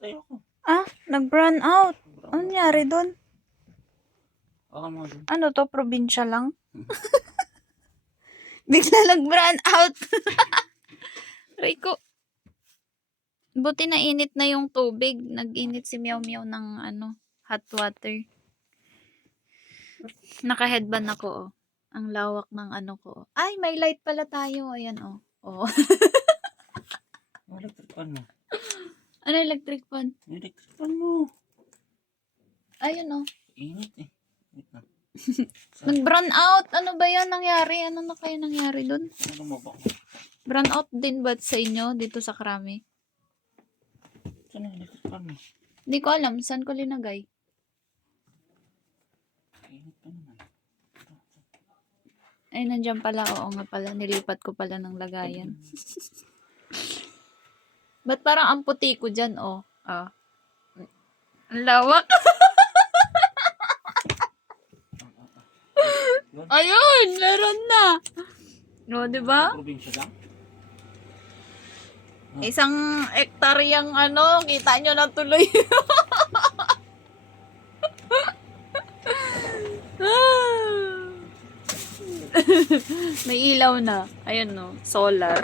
Tayo ko. Ah, nag-brown out. Ano nangyari doon? Baka mo dun. Ano to, probinsya lang? Bigla nag-brown out. Rico. Buti na init na yung tubig. Nag-init si Meow Meow ng hot water. Naka-headband ako, oh. Ang lawak ng ko. Ay, may light pala tayo. Ayan, oh. Oh. Electric fan mo. Ano electric fan? Electric fan mo. Ayun, oh. Init eh. Wait na. Nag-brown out. Ano ba yan nangyari? Ano na kaya nangyari doon? Ano mo ba? Brown out din ba sa inyo dito sa Krami? Saan ang electric fan mo? Hindi ko alam. Saan ko linagay? Init pa naman. Ay, nandiyan pala. Oo nga pala. Nilipat ko pala ng lagayan. Ba't parang ang puti ko dyan, oh? Ah. Ang lawak. Ayun! Meron na! O, diba? Probinsya lang? Isang ektaryang kita nyo na tuloy. May ilaw na. Ayun, no. Solar.